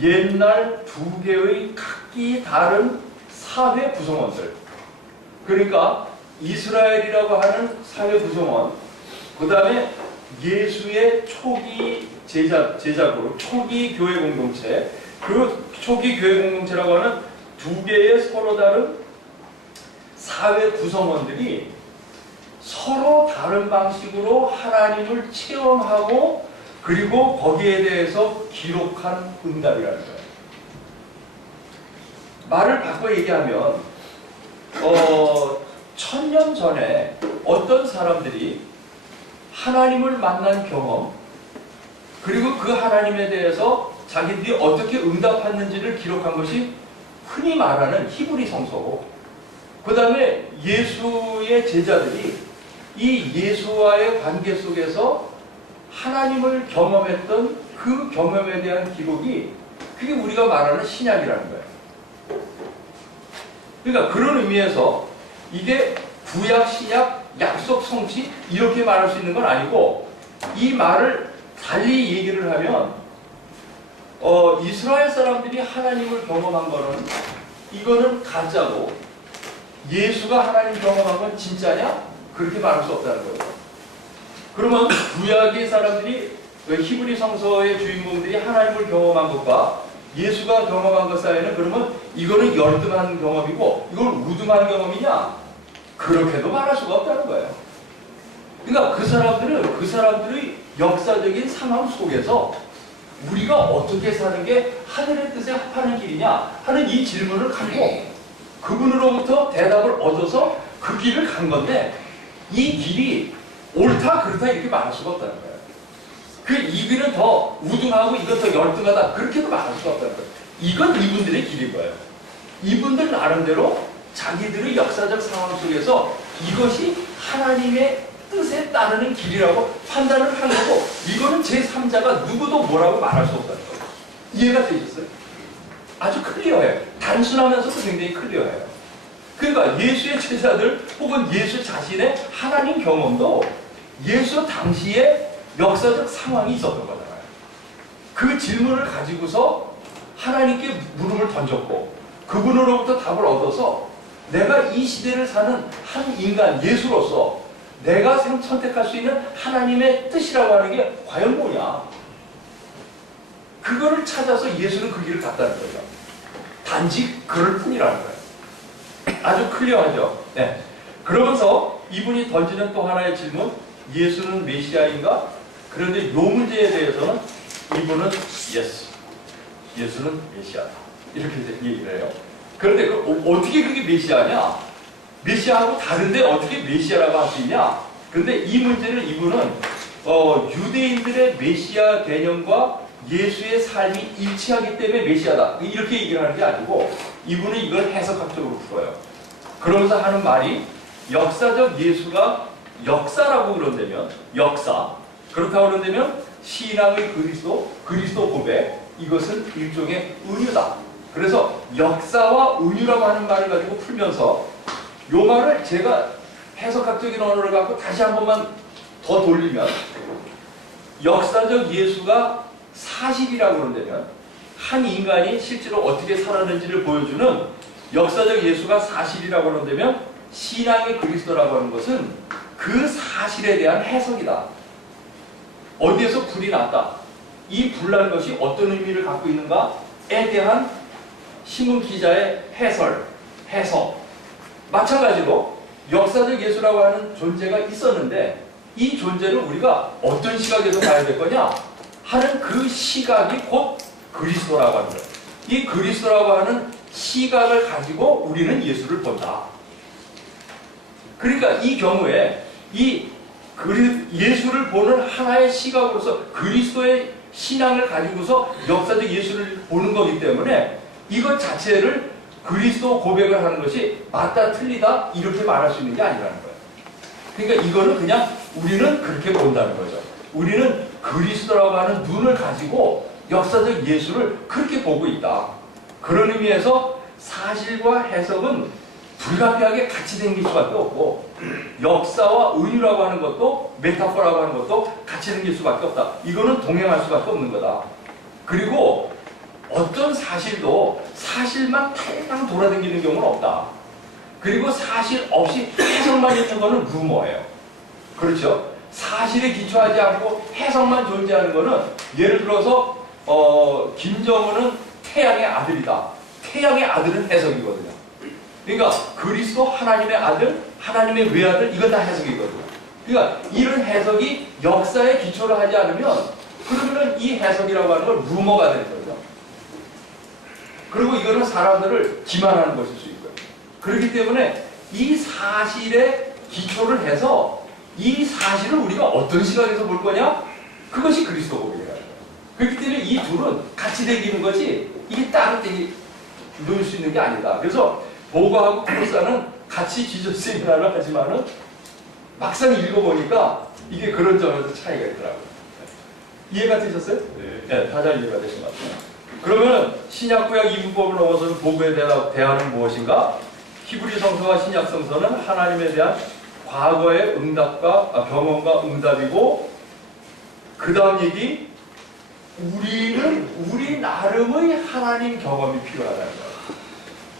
옛날 두 개의 각기 다른 사회 구성원들, 그러니까 이스라엘이라고 하는 사회 구성원, 그 다음에 예수의 초기 제자그룹, 초기 교회 공동체, 그 초기 교회 공동체라고 하는 두 개의 서로 다른 사회 구성원들이 서로 다른 방식으로 하나님을 체험하고 그리고 거기에 대해서 기록한 응답이라는 거예요. 말을 바꿔 얘기하면 1000년 전에 어떤 사람들이 하나님을 만난 경험, 그리고 그 하나님에 대해서 자기들이 어떻게 응답했는지를 기록한 것이 흔히 말하는 히브리 성서고, 그 다음에 예수의 제자들이 이 예수와의 관계 속에서 하나님을 경험했던 그 경험에 대한 기록이, 그게 우리가 말하는 신약이라는 거예요. 그러니까 그런 의미에서 이게 구약, 신약, 약속, 성취 이렇게 말할 수 있는 건 아니고, 이 말을 달리 얘기를 하면 이스라엘 사람들이 하나님을 경험한 거는 이거는 가짜고, 예수가 하나님 경험한 건 진짜냐? 그렇게 말할 수 없다는 거예요. 그러면 구약의 사람들이, 히브리 성서의 주인공들이 하나님을 경험한 것과 예수가 경험한 것 사이에는, 그러면 이거는 열등한 경험이고 이건 우등한 경험이냐? 그렇게도 말할 수가 없다는 거예요. 그러니까 그 사람들은 그 사람들의 역사적인 상황 속에서 우리가 어떻게 사는 게 하늘의 뜻에 합하는 길이냐 하는 이 질문을 갖고 그분으로부터 대답을 얻어서 그 길을 간 건데, 이 길이 옳다 그렇다 이렇게 말할 수가 없다는 거예요. 이 길은 더 우등하고 이건 더 열등하다 그렇게도 말할 수가 없다는 거예요. 이건 이분들의 길인 거예요. 이분들 나름대로 자기들의 역사적 상황 속에서 이것이 하나님의 뜻에 따르는 길이라고 판단을 한 거고, 이거는 제3자가 누구도 뭐라고 말할 수 없다는 거예요. 이해가 되셨어요? 아주 클리어해요. 단순하면서도 굉장히 클리어해요. 그러니까 예수의 제자들 혹은 예수 자신의 하나님 경험도 예수 당시에 역사적 상황이 있었던 거잖아요. 그 질문을 가지고서 하나님께 물음을 던졌고 그분으로부터 답을 얻어서 내가 이 시대를 사는 한 인간 예수로서 내가 선택할 수 있는 하나님의 뜻이라고 하는 게 과연 뭐냐? 그거를 찾아서 예수는 그 길을 갔다는 거예요. 단지 그럴 뿐이라는 거예요. 아주 클리어하죠? 네. 그러면서 이분이 던지는 또 하나의 질문, 예수는 메시아인가? 그런데 이 문제에 대해서는 이분은 예수는 메시아다 이렇게 얘기를 해요. 그런데 어떻게 그게 메시아냐? 메시아하고 다른데 어떻게 메시아라고 할 수 있냐? 그런데 이 문제를 이분은 유대인들의 메시아 개념과 예수의 삶이 일치하기 때문에 메시아다 이렇게 얘기를 하는 게 아니고, 이분은 이걸 해석학적으로 풀어요. 그러면서 하는 말이, 역사적 예수가 역사라고 그런다면 역사, 그렇다고 그런다면 신앙의 그리스도 고백, 이것은 일종의 은유다. 그래서 역사와 은유라고 하는 말을 가지고 풀면서 요 말을 제가 해석학적인 언어를 갖고 다시 한 번만 더 돌리면, 역사적 예수가 사실이라고 그런다면, 한 인간이 실제로 어떻게 살았는지를 보여주는 역사적 예수가 사실이라고 그런다면, 신앙의 그리스도라고 하는 것은 그 사실에 대한 해석이다. 어디에서 불이 났다. 이 불난 것이 어떤 의미를 갖고 있는가에 대한 신문 기자의 해석. 마찬가지로 역사적 예수라고 하는 존재가 있었는데, 이 존재를 우리가 어떤 시각에서 봐야 될 거냐 하는 그 시각이 곧 그리스도라고 하는 거예요. 이 그리스도라고 하는 시각을 가지고 우리는 예수를 본다. 그러니까 이 경우에 이 예수를 보는 하나의 시각으로서 그리스도의 신앙을 가지고서 역사적 예수를 보는 거기 때문에, 이것 자체를 그리스도 고백을 하는 것이 맞다 틀리다 이렇게 말할 수 있는 게 아니라는 거예요. 그러니까 이거는 그냥 우리는 그렇게 본다는 거죠. 우리는 그리스도라고 하는 눈을 가지고 역사적 예수를 그렇게 보고 있다. 그런 의미에서 사실과 해석은 불가피하게 같이 생길 수밖에 없고 역사와 은유라고 하는 것도 메타포라고 하는 것도 같이 생길 수밖에 없다. 이거는 동행할 수밖에 없는 거다. 그리고 어떤 사실도 사실만 탕탕 돌아다니는 경우는 없다. 그리고 사실 없이 해석만 있는 거는 루머예요. 그렇죠? 사실에 기초하지 않고 해석만 존재하는 거는 예를 들어서 김정은은 태양의 아들이다. 태양의 아들은 해석이거든요. 그러니까 그리스도 하나님의 아들, 하나님의 외아들 이건 다 해석이거든요. 그러니까 이런 해석이 역사에 기초를 하지 않으면 그러면 이 해석이라고 하는 건 루머가 되는 거죠. 그리고 이거는 사람들을 기만하는 것일 수 있고요. 그렇기 때문에 이 사실에 기초를 해서 이 사실을 우리가 어떤 시각에서 볼 거냐? 그것이 그리스도 복음이에요. 그렇기 때문에 이 둘은 같이 되기는 거지 이게 따로 놓을 수 있는 게 아니다. 그래서 보고하고 크로사는 같이 지저 세미나를 하지만은 막상 읽어보니까 이게 그런 점에서 차이가 있더라고요. 이해가 되셨어요? 네, 다 잘 이해가 되신 것 같아요. 그러면 신약 구약 이분법을 넘어서는 보고에 대하는 무엇인가? 히브리 성서와 신약 성서는 하나님에 대한 과거의 응답과 경험과 응답이고 그 다음 얘기 우리는 우리 나름의 하나님 경험이 필요하다는 거예요.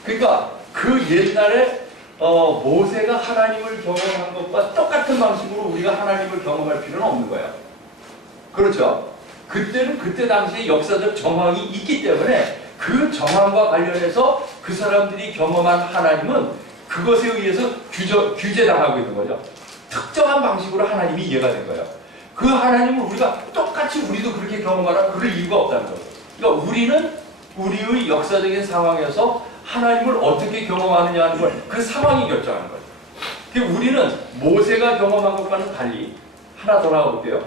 그러니까 그 옛날에 모세가 하나님을 경험한 것과 똑같은 방식으로 우리가 하나님을 경험할 필요는 없는 거예요. 그렇죠? 그때는 그때 당시에 역사적 정황이 있기 때문에 그 정황과 관련해서 그 사람들이 경험한 하나님은 그것에 의해서 규제당하고 있는 거죠. 특정한 방식으로 하나님이 이해가 된 거예요. 그 하나님을 우리가 똑같이 우리도 그렇게 경험하라 그럴 이유가 없다는 거예요. 그러니까 우리는 우리의 역사적인 상황에서 하나님을 어떻게 경험하느냐 하는 걸 그 상황이 결정하는 거예요. 그러니까 우리는 모세가 경험한 것과는 달리 하나 더 나가볼게요.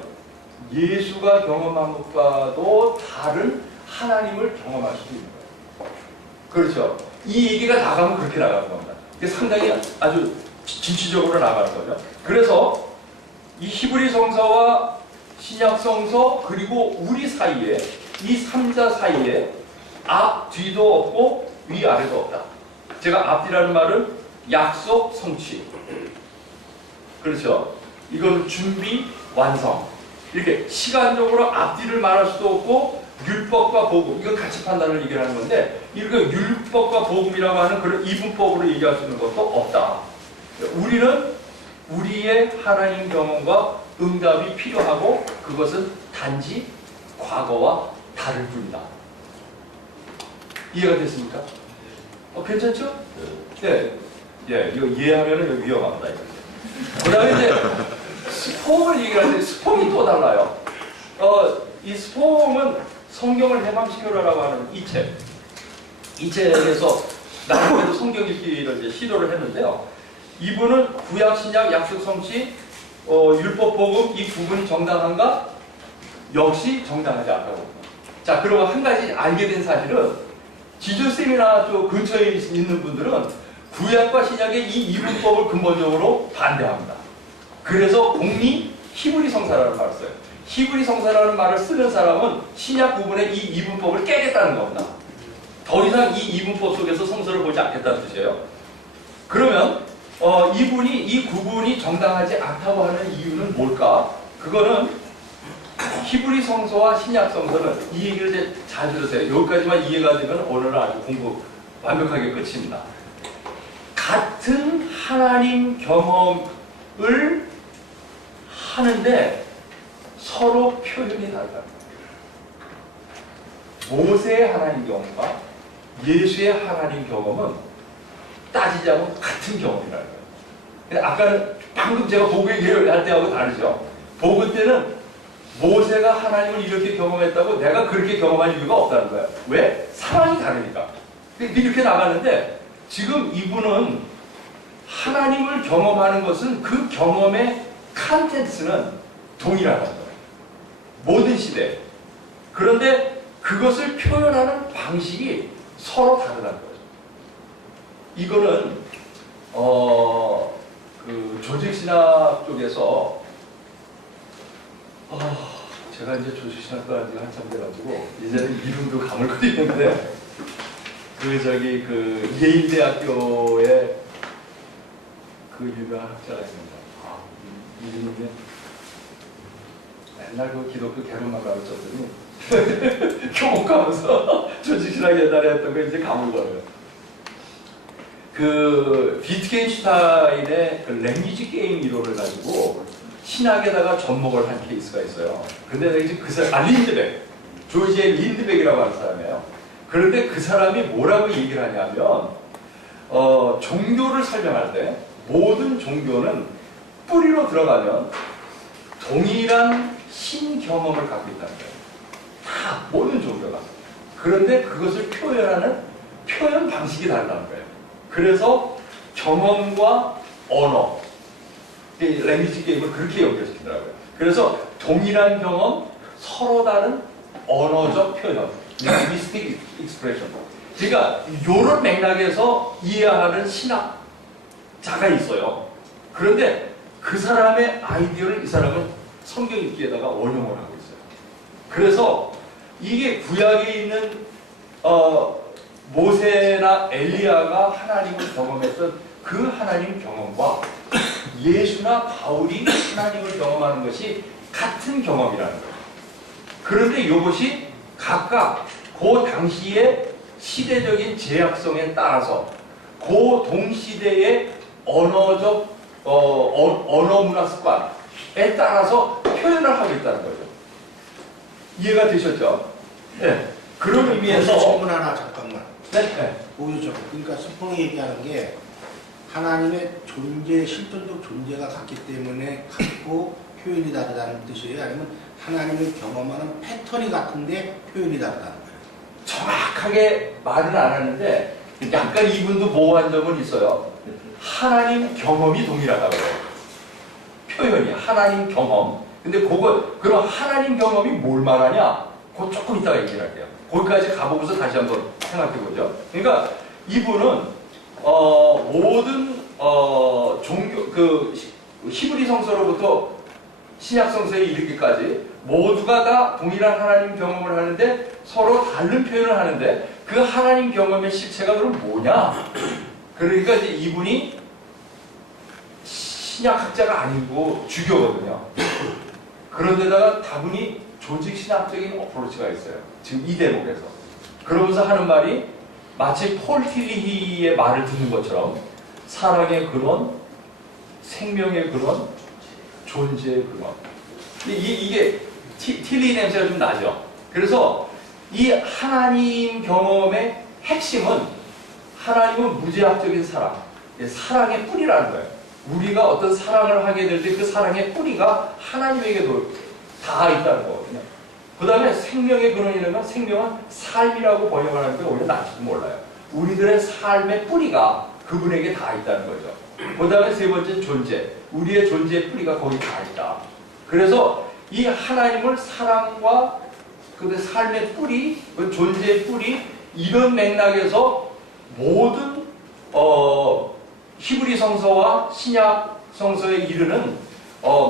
예수가 경험한 것과도 다른 하나님을 경험할 수도 있는 거예요. 그렇죠? 이 얘기가 나가면 그렇게 나가는 겁니다. 이게 상당히 아주 진취적으로 나가는 거죠. 그래서 이 히브리 성서와 신약 성서 그리고 우리 사이에 이 3자 사이에 앞, 뒤도 없고 위, 아래도 없다. 제가 앞뒤라는 말은 약속, 성취. 그렇죠? 이건 준비, 완성. 이렇게 시간적으로 앞뒤를 말할 수도 없고 율법과 복음 이건 같이 판단을 얘기하는 건데 이렇게 율법과 복음이라고 하는 그런 이분법으로 얘기할 수 있는 것도 없다. 우리는 우리의 하나님 경험과 응답이 필요하고 그것은 단지 과거와 다를 뿐이다. 이해가 됐습니까? 괜찮죠? 네. 예, 이거 이해하면 위험합니다. 그 다음에 이제 스폼을 얘기하는데 스폼이 또 달라요. 이 스폼은 성경을 해방시켜라라고 하는 이 책. 이 책에서 나름대로 성경 읽기를 이제 시도를 했는데요. 이분은 구약, 신약, 약속, 성취, 율법, 복음 이 부분이 정당한가? 역시 정당하지 않다고. 자, 그리고 한 가지 알게 된 사실은 지저쌤이나 또 근처에 있는 분들은 구약과 신약의 이 이분법을 근본적으로 반대합니다. 그래서 공리 히브리 성사라는 말을 써요. 히브리 성사라는 말을 쓰는 사람은 신약 부분의 이 이분법을 깨겠다는 겁니다. 더 이상 이 이분법 속에서 성서를 보지 않겠다는 뜻이에요. 그러면 이분이 이 구분이 정당하지 않다고 하는 이유는 뭘까? 그거는 히브리 성서와 신약 성서는 이 얘기를 이제 잘 들으세요. 여기까지만 이해가 되면 오늘은 아주 공부 완벽하게 끝입니다. 같은 하나님 경험을 하는데 서로 표현이 다르다. 모세의 하나님 경험과 예수의 하나님 경험은 따지자면 같은 경험이라는 거예요. 근데 아까는 방금 제가 복음 얘기할 때하고 다르죠. 복음 때는 모세가 하나님을 이렇게 경험했다고 내가 그렇게 경험할 이유가 없다는 거예요. 왜? 상황이 다르니까. 이렇게 나가는데 지금 이분은 하나님을 경험하는 것은 그 경험의 컨텐츠는 동일하다는 거예요. 모든 시대. 그런데 그것을 표현하는 방식이 서로 다르다는 거죠. 이거는 그 조직신학 쪽에서 제가 이제 조직신학과 아직 한참 돼가지고 이제는 이름도 가물거리는데 그 예일대학교의 그 유명한 학자가 있습니다. 이름이 맨날 그 기독교 개론만 가르쳤더니 교복 가면서 조직신학에 옛날에 했던 거 이제 가물거려요. 그 비트겐슈타인의 그 랭귀지 게임 이론을 가지고 신학에다가 접목을 한 케이스가 있어요. 근데 이제 그 사람, 린드백, 조지의 린드백이라고 하는 사람이에요. 그런데 그 사람이 뭐라고 얘기를 하냐면, 종교를 설명할 때 모든 종교는 뿌리로 들어가면 동일한 신 경험을 갖고 있다는 거예요. 다 모든 종교가. 그런데 그것을 표현하는 표현 방식이 다르다는 거예요. 그래서 경험과 언어, 랭귀지 게임을 그렇게 연결시키더라고요. 그래서 동일한 경험, 서로 다른 언어적 표현, linguistic expression. 그러니까 이런 맥락에서 이해하는 신학자가 있어요. 그런데 그 사람의 아이디어를 이 사람은 성경 읽기에다가 원용을 하고 있어요. 그래서 이게 구약에 있는 모세나 엘리야가 하나님을 경험했던 그 하나님 경험과 예수나 바울이 하나님을 경험하는 것이 같은 경험이라는 거예요. 그런데 이것이 각각 그 당시의 시대적인 제약성에 따라서 그 동시대의 언어적 언어 문화 습관에 따라서 표현을 하고 있다는 거죠. 이해가 되셨죠? 네. 그런 의미에서 질문 하나 잠깐만. 네. 보여줘. 그러니까 스폰이 얘기하는 게 하나님의 존재, 실존적 존재가 같기 때문에 같고 표현이 다르다는 뜻이에요? 아니면 하나님을 경험하는 패턴이 같은데 표현이 다르다는 거예요? 정확하게 말은 안 하는데 약간 이분도 모호한 점은 있어요. 하나님 경험이 동일하다고 해요. 표현이 하나님 경험. 근데 그럼 하나님 경험이 뭘 말하냐? 그거 조금 이따가 얘기를 할게요. 거기까지 가보고서 다시 한번 생각해보죠. 그러니까 이분은 모든 종교 히브리 성서로부터 신약 성서에 이르기까지 모두가 다 동일한 하나님 경험을 하는데 서로 다른 표현을 하는데 그 하나님 경험의 실체가 그럼 뭐냐? 그러니까 이제 이분이 신약학자가 아니고 주교거든요. 그런데다가 다분히 조직신학적인 어프로치가 있어요. 지금 이 대목에서. 그러면서 하는 말이 마치 폴 틸리히의 말을 듣는 것처럼 사랑의 근원, 생명의 근원, 존재의 근원. 이게 틸리 냄새가 좀 나죠. 그래서 이 하나님 경험의 핵심은 하나님은 무제약적인 사랑, 사랑의 뿌리라는 거예요. 우리가 어떤 사랑을 하게 될 때 그 사랑의 뿌리가 하나님에게도 닿아 있다는 거거든요. 그 다음에 생명의 근원이라면 생명은 삶이라고 번역을 하는 게 오히려 낫지도 몰라요. 우리들의 삶의 뿌리가 그분에게 닿아 있다는 거죠. 그 다음에 세 번째 존재. 우리의 존재의 뿌리가 거기 닿아 있다. 그래서 이 하나님을 사랑과 그 삶의 뿌리, 그 존재의 뿌리, 이런 맥락에서 모든 히브리 성서와 신약 성서에 이르는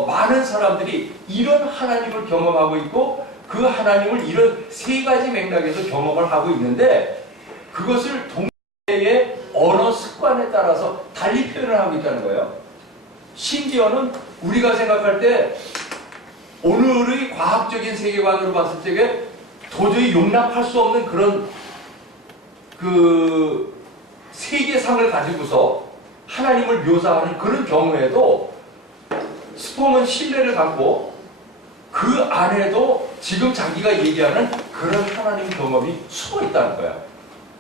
많은 사람들이 이런 하나님을 경험하고 있고 그 하나님을 이런 세 가지 맥락에서 경험을 하고 있는데 그것을 동시대의 언어 습관에 따라서 달리 표현을 하고 있다는 거예요. 심지어는 우리가 생각할 때 오늘의 과학적인 세계관으로 봤을 적에 도저히 용납할 수 없는 그런 그 세계상을 가지고서 하나님을 묘사하는 그런 경우에도 스톰은 신뢰를 갖고 그 안에도 지금 자기가 얘기하는 그런 하나님 경험이 숨어 있다는 거야.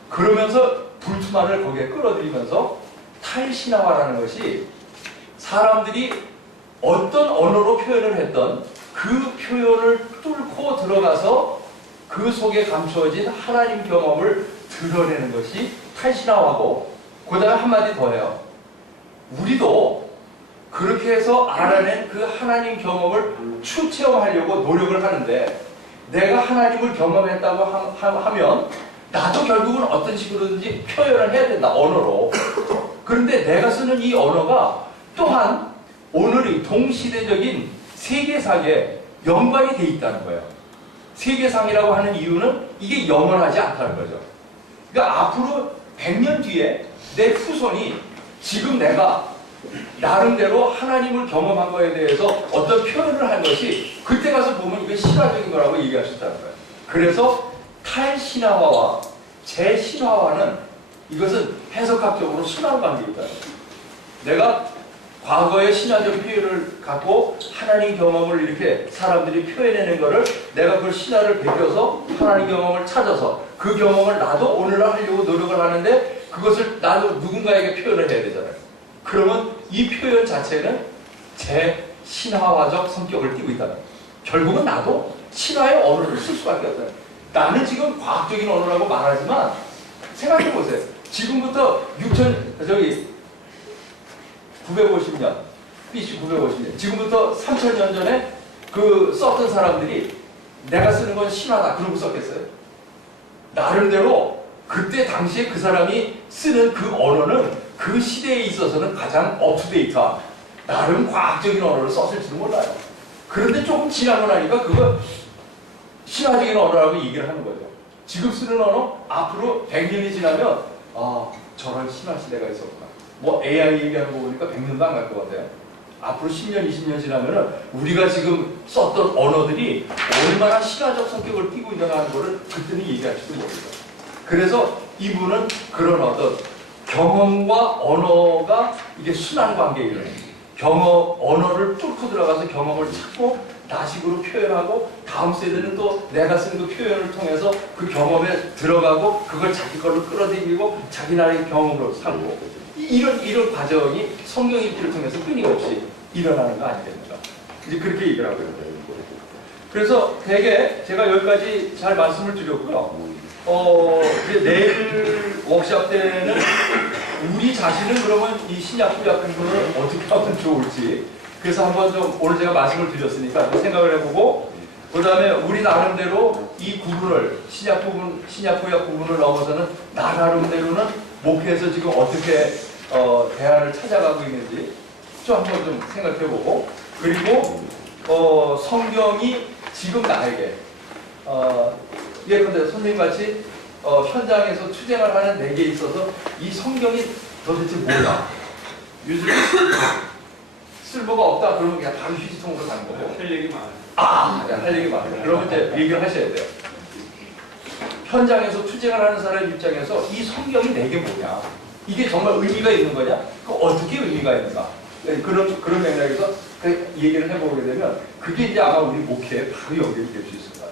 그러면서 불투만을 거기에 끌어들이면서 탈신화라는 것이 사람들이 어떤 언어로 표현을 했던 그 표현을 뚫고 들어가서 그 속에 감추어진 하나님 경험을 드러내는 것이 탈신화하고 그 다음에 한마디 더 해요. 우리도 그렇게 해서 알아낸 그 하나님 경험을 추체험하려고 노력을 하는데 내가 하나님을 경험했다고 하면 나도 결국은 어떤 식으로든지 표현을 해야 된다, 언어로. 그런데 내가 쓰는 이 언어가 또한 오늘의 동시대적인 세계상에 연관이 돼 있다는 거예요. 세계상이라고 하는 이유는 이게 영원하지 않다는 거죠. 그러니까 앞으로 100년 뒤에 내 후손이 지금 내가 나름대로 하나님을 경험한 거에 대해서 어떤 표현을 한 것이 그때 가서 보면 이게 신화적인 거라고 얘기할 수 있다는 거예요. 그래서 탈신화화와 재신화화는 이것은 해석학적으로 순환 관계이다. 내가 과거의 신화적 표현을 갖고 하나님 경험을 이렇게 사람들이 표현해낸 거를 내가 그 신화를 베껴서 하나님 경험을 찾아서 그 경험을 나도 오늘날 하려고 노력을 하는데 그것을 나도 누군가에게 표현을 해야 되잖아요. 그러면 이 표현 자체는 제 신화화적 성격을 띠고 있다는 거예요. 결국은 나도 신화의 언어를 쓸 수밖에 없다. 나는 지금 과학적인 언어라고 말하지만 생각해 보세요. 지금부터 950년, BC 950년, 지금부터 3000년 전에 그 썼던 사람들이 내가 쓰는 건 신화다 그러고 썼겠어요? 나름대로 그때 당시에 그 사람이 쓰는 그 언어는 그 시대에 있어서는 가장 업투데이트한 나름 과학적인 언어를 썼을지도 몰라요. 그런데 조금 지나고 나니까 그거 신화적인 언어라고 얘기를 하는 거죠. 지금 쓰는 언어 앞으로 100년이 지나면 저런 신화 시대가 있었구나. 뭐 AI 얘기하는 거 보니까 100년도 안 갈 것 같아요. 앞으로 10년, 20년 지나면은 우리가 지금 썼던 언어들이 얼마나 신화적 성격을 띠고 있는가 하는 거를 그때는 얘기할지도 모르죠. 그래서 이분은 그런 어떤 경험과 언어가 이게 순환 관계예요. 언어를 뚫고 들어가서 경험을 찾고 나식으로 표현하고 다음 세대는 또 내가 쓴 그 표현을 통해서 그 경험에 들어가고 그걸 자기 걸로 끌어들이고 자기 나라의 경험으로 삼고 이런 과정이 성경 읽기를 통해서 끊임없이 일어나는 거 아니겠습니까? 이제 그렇게 얘기를 하고요. 그래서 대개 제가 여기까지 잘 말씀을 드렸고요. 이제 내일 워크숍 때는 우리 자신은 그러면 이 신약 구약 공부를 어떻게 하면 좋을지 그래서 한번 좀 오늘 제가 말씀을 드렸으니까 생각을 해보고 그 다음에 우리 나름대로 이 구분을 신약 구약 구분을 넘어서는 나 나름대로는 목회에서 지금 어떻게 대안을 찾아가고 있는지 좀 한번 좀 생각해보고 그리고 성경이 지금 나에게 예컨대 선생님같이 현장에서 투쟁을 하는 내게 있어서 이 성경이 도대체 뭐야? 요즘 쓸모가 없다 그러면 그냥 바로 휴지통으로 가는 거고 할 얘기 많아요. 할 얘기 많아요. 그러면 이제 얘기를 하셔야 돼요. 현장에서 투쟁을 하는 사람 입장에서 이 성경이 내게 뭐냐? 이게 정말 의미가 있는 거냐? 그 어떻게 의미가 있는가? 그런 맥락에서 그 얘기를 해보게 되면 그게 이제 아마 우리 목회에 바로 연결이 될 수 있습니다.